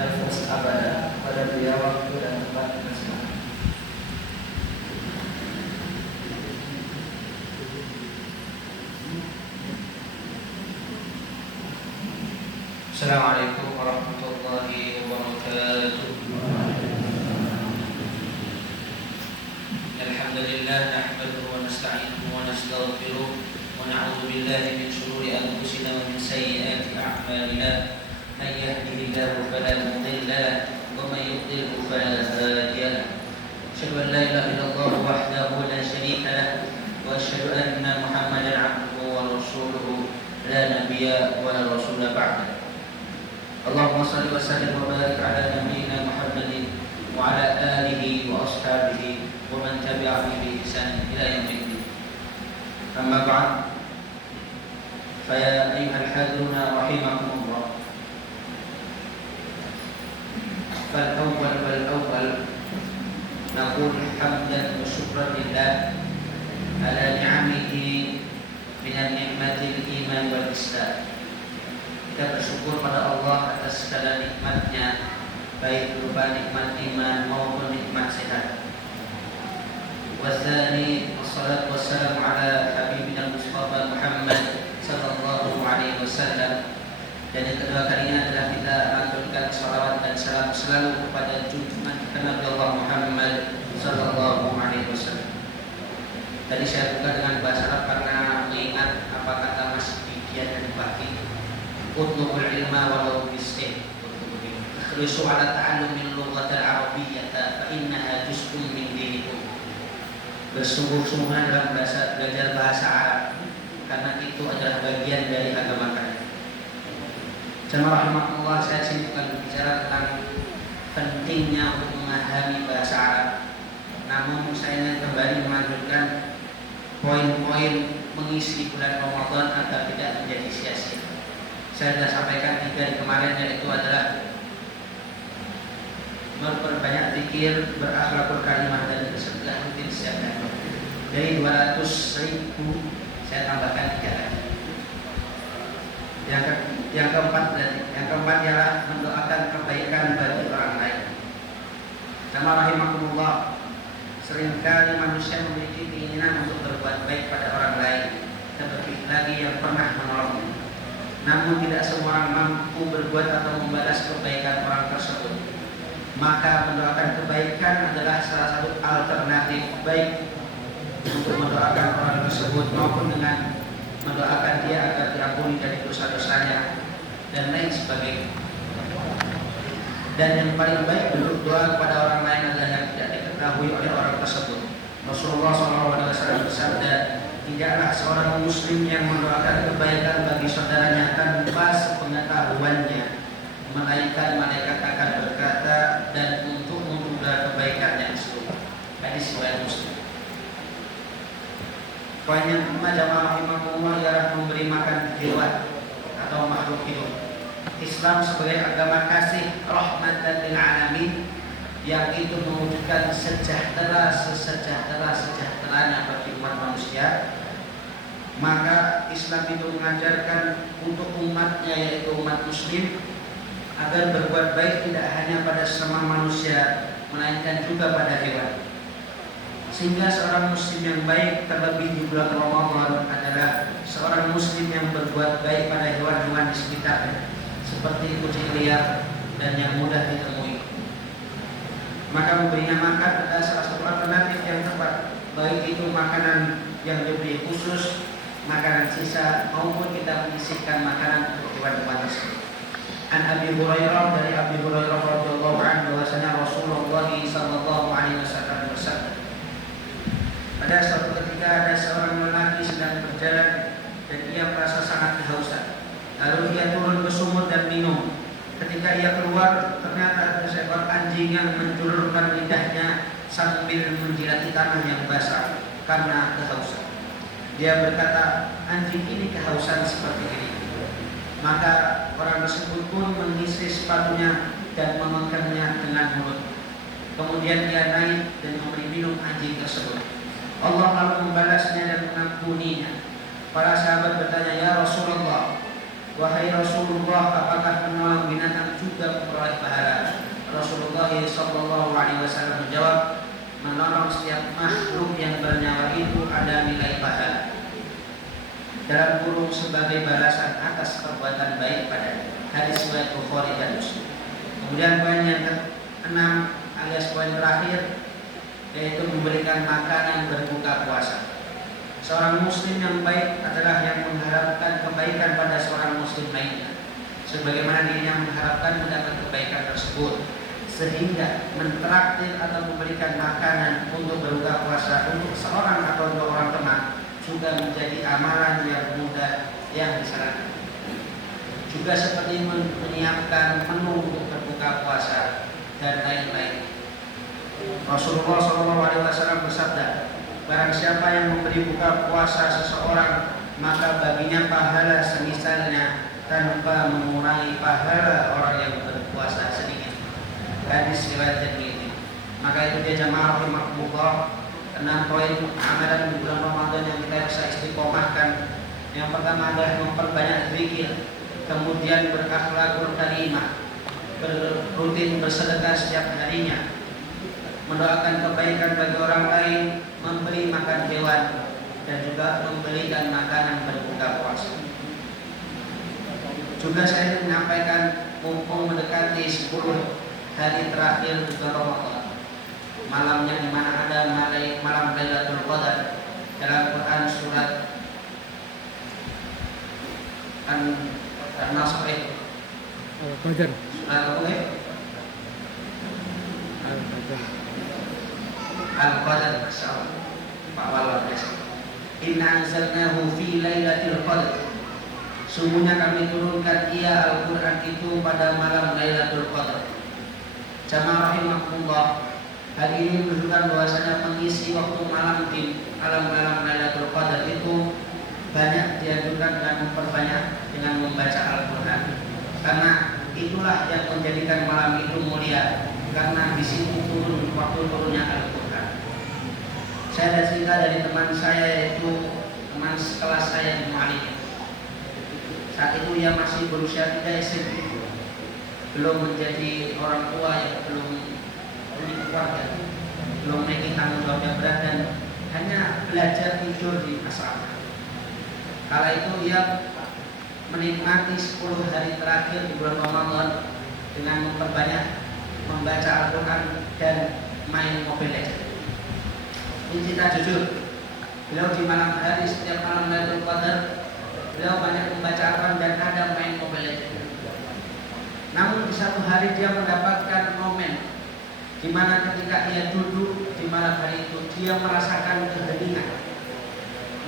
al-fus abada pada dia waktu dan tempat dan semua. Assalamualaikum warahmatullahi wabarakatuh. Alhamdulillah nahmaduhu wa nasta'inuhu wa nastaghfiruh wa na'udzu billahi min shururi anfusina wa min sayyiati a'malina. Man yahdihillahu fala mudilla lahu wa man yudlilhu fala hadiya lahu. Asyhadu an la ilaha illallah wahdahu la syarika lahu wa asyhadu anna Muhammadan 'abduhu wa rasuluhu la nabiyya wa la rasula ba'da. Allahumma salli wa sallim wa barik ala nabiyyina Muhammadin wa ala alihi wa ashabihi wa man tabi'ahum bi ihsan ila yaumil. Amma ba'd. Fa ya ayyuhal hadiruna rahimakumullah. Fal awwal naqul hamdan wa syukran lillah ala ni'amihi min ni'matil iman wal islam. Kita bersyukur pada Allah atas segala nikmatnya, baik berupa nikmat iman maupun nikmat sehat. Wassalatu wassalamu ala habibina Mustafa Muhammad sallallahu alaihi wasallam. Dan yang kedua kalinya adalah kita aturkan salawat dan salam selalu kepada junjungan kita Nabi Allah Muhammad sallallahu alaihi wasallam. Tadi saya buka dengan bahasa Arab karena mengingat apa kata Mas Didian dan Baki. Utlubul ilma walau bisih. Ikhlisu ala ta'allumil lughatil arabiyyah fa innaha juz'un min dinikum. Bersungguh-sungguh dalam belajar bahasa Arab karena itu adalah bagian dari agama kalian. Jemaah rahimakumullah, saya sini bukan berbicara tentang pentingnya untuk memahami bahasa Arab. Namun saya kembali melanjutkan poin-poin mengisi bulan Ramadan agar tidak menjadi sia-sia. Saya sudah sampaikan 3 di kemarin, yaitu adalah memperbanyak zikir, berakhlakul karimah dan bersedekah rutin setiap hari. Dari 200.000 saya tambahkan 3 lagi. Yang keempat ialah mendoakan kebaikan bagi orang lain. Jamaah rahimakumullah, seringkali manusia memiliki keinginan untuk berbuat baik pada orang lain, terlebih lagi yang pernah menolongnya. Namun tidak semua orang mampu berbuat atau membalas kebaikan orang tersebut. Maka mendoakan kebaikan adalah salah satu alternatif baik untuk mendoakan orang tersebut maupun dengan mendoakan dia agar diampuni dari dosa-dosanya dan lain sebagainya. Dan yang paling baik bentuk doa kepada orang lain adalah yang tidak diketahui oleh orang tersebut. Rasulullah SAW bersabda, tidaklah seorang muslim yang mendoakan kebaikan bagi saudaranya tanpa sepengetahuannya, melainkan malaikat akan berkata dan untuk menduga kebaikannya tersebut. Hadis riwayat Muslim. Poin yang kelima, jamaah rahimakumullah, ialah memberi makan hewan atau makhluk hidup. Islam sebagai agama kasih, rahmat dan lil alamin, yang itu mewujudkan sejahteranya bagi umat manusia. Maka Islam itu mengajarkan untuk umatnya, yaitu umat muslim, agar berbuat baik tidak hanya pada sesama manusia, melainkan juga pada hewan. Sehingga seorang muslim yang baik, terlebih di bulan Ramadan, adalah seorang muslim yang berbuat baik pada hewan-hewan di sekitarnya, seperti kucing liar dan yang mudah ditemui. Maka memberinya makan adalah salah satu alternatif yang tepat, baik itu makanan yang lebih khusus, makanan sisa, maupun kita menyisihkan makanan untuk hewan-hewan tersebut. An Abi Hurairah, dari Abi Hurairah radhiyallahu anhu, bahwasanya Rasulullah sallallahu alaihi wasallam bersabda, pada suatu ketika ada seorang lelaki sedang berjalan dan ia merasa sangat kehausan. Lalu ia turun ke sumur dan minum. Ketika ia keluar, ternyata ada seekor anjing yang menjulurkan lidahnya sambil menjilati tanah yang basah karena kehausan. Dia berkata, anjing ini kehausan seperti ini. Maka orang tersebut pun mengisi sepatunya dan memegangnya dengan mulut. Kemudian dia naik dan memberi minum anjing tersebut. Allah lalu membalasnya dan mengampuninya. Para sahabat bertanya, ya Rasulullah, wahai Rasulullah, apakah menolong binatang juga memperoleh pahala? Shallallahu Alaihi Wasallam menjawab, menolong setiap makhluk yang bernyawa itu ada nilai pahala dalam kurung sebagai balasan atas perbuatan baik padanya. Hadis riwayat Bukhari dan Muslim. Kemudian poin yang ke-6 alias poin terakhir, yaitu memberikan makanan berbuka puasa. Seorang muslim yang baik adalah yang mengharapkan kebaikan pada seorang muslim lainnya, sebagaimana dirinya mengharapkan mendapat kebaikan tersebut, sehingga mentraktir atau memberikan makanan untuk berbuka puasa untuk seorang atau dua orang teman juga menjadi amalan yang mudah yang disarankan. Juga seperti menyiapkan menu untuk berbuka puasa dan lain-lain. Rasulullah SAW bersabda, barang siapa yang memberi buka puasa seseorang, maka baginya pahala semisalnya tanpa mengurangi pahala orang yang berpuasa sedikit. Hadis riwayat Tirmidzi. Maka itu dia jamaah rahimahullah, 6 poin amalan di bulan Ramadan yang kita bisa istiqomahkan. Yang pertama adalah memperbanyak zikir, kemudian berakhlakul karimah, rutin bersedekah setiap harinya, mendoakan kebaikan bagi orang lain, memberi makan hewan, dan juga memberikan makanan berbuka puasa. Juga saya ingin menyampaikan, mumpung mendekati 10 hari terakhir bulan Ramadan, malamnya di mana ada malam Lailatul Qadar, dalam Quran surat An-Nasr, Al-Qadar. surat apa ya? Al-Qadar, Pak Walwal. Inna anzalnahu fi lailatul qadar. Sungguhnya kami turunkan ia Al-Quran itu pada malam Lailatul Qadar. Jamaah rahimahullah, hal ini menunjukkan bahwasanya mengisi waktu malam di malam Lailatul Qadar itu banyak dianjurkan dengan memperbanyak dengan membaca Al-Quran, karena itulah yang menjadikan malam itu mulia, karena di situ turun waktu turunnya Al-Quran. Saya ada cerita dari teman saya, yaitu teman sekelas saya di Mu'alif. Saat itu ia masih berusia 3 SMP, belum menjadi orang tua, yang belum punya keluarga, belum memiliki tanggung jawab yang berat, dan hanya belajar tidur di asrama. Kala itu ia menikmati 10 hari terakhir di bulan Ramadan dengan memperbanyak membaca Al-Quran dan main Mobile Legends. Ini cerita jujur. Beliau di malam hari, setiap malam Lailatul Qadar, beliau banyak membaca Al-Quran dan ada main Mobile Legends. Namun di satu hari dia mendapatkan momen di mana ketika ia duduk di malam hari itu, dia merasakan keheningan,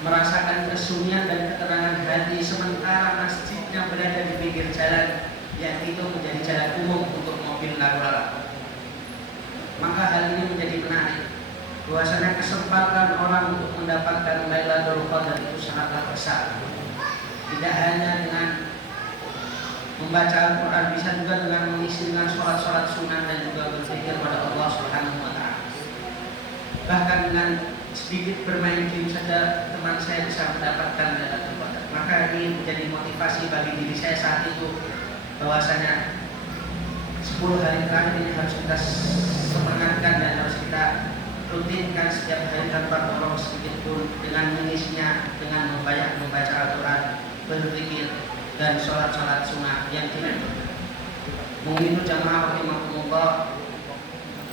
merasakan kesunyian dan ketenangan hati, sementara masjidnya berada di pinggir jalan yang itu menjadi jalan umum untuk mobil lalu lalang. Maka hal ini menjadi menarik, bahwasanya kesempatan orang untuk mendapatkan Lailatul Qadar itu sangatlah besar. Tidak hanya dengan membaca Al-Quran, bisa juga dengan mengisi dengan sholat-sholat sunnah dan juga berzikir pada Allah Subhanahu wa Ta'ala. Bahkan dengan sedikit bermain game saja teman saya bisa mendapatkan Lailatul Qadar. Maka ini menjadi motivasi bagi diri saya saat itu, bahwasanya 10 hari terakhir ini harus kita semangatkan dan harus kita rutinkan setiap hari tanpa tolong sedikit pun, dengan mengisinya dengan membaca Al-Quran, berzikir, dan sholat-sholat sunnah yang dianjurkan. Mungkin itu jamaah rahimahumullah.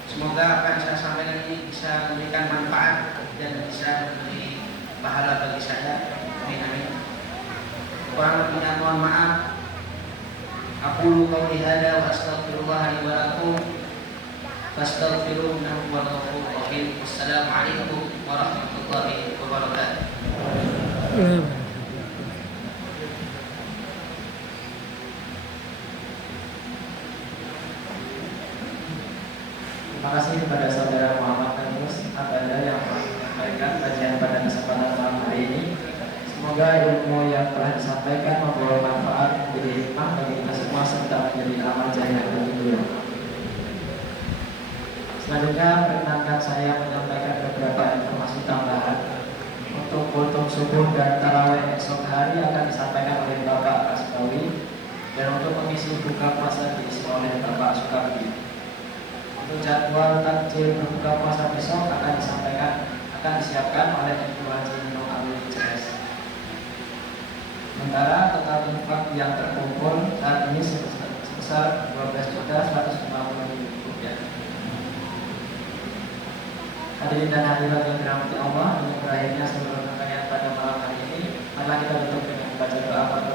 Semoga apa yang saya sampaikan ini bisa memberikan manfaat dan bisa memberi pahala bagi saya. Amin amin. Kurang lebihnya mohon maaf. Aqulu qouli hadza wa astaghfirullah li wa lakum fastaghfiruhu innahu huwal ghafurur rahim. Wassalamualaikum warahmatullahi wabarakatuh. Terima kasih kepada saudara Muhammad Anus Abada yang menyampaikan kajian pada kesempatan malam hari ini. Semoga ilmu yang telah disampaikan membawa manfaat, menjadi hikmah bagi kita semua, serta menjadi amal jariah bagi beliau. Selanjutnya perkenankan saya menyampaikan beberapa informasi tambahan. Untuk kultum subuh dan tarawih esok hari akan disampaikan oleh Bapak Asbawi, dan untuk mengisi buka puasa diisi oleh Bapak Sukamti. Untuk jadwal takjil berbuka puasa besok akan disiapkan oleh Ibu Haji Nino Alwi CS. Sementara total infak yang terkumpul saat ini sebesar 12.150.000 rupiah. Hadirin dan hadirat yang dirahmati Allah, dengan berakhirnya seluruh rangkaian pada malam hari ini, marilah kita tutup dengan membaca doa pada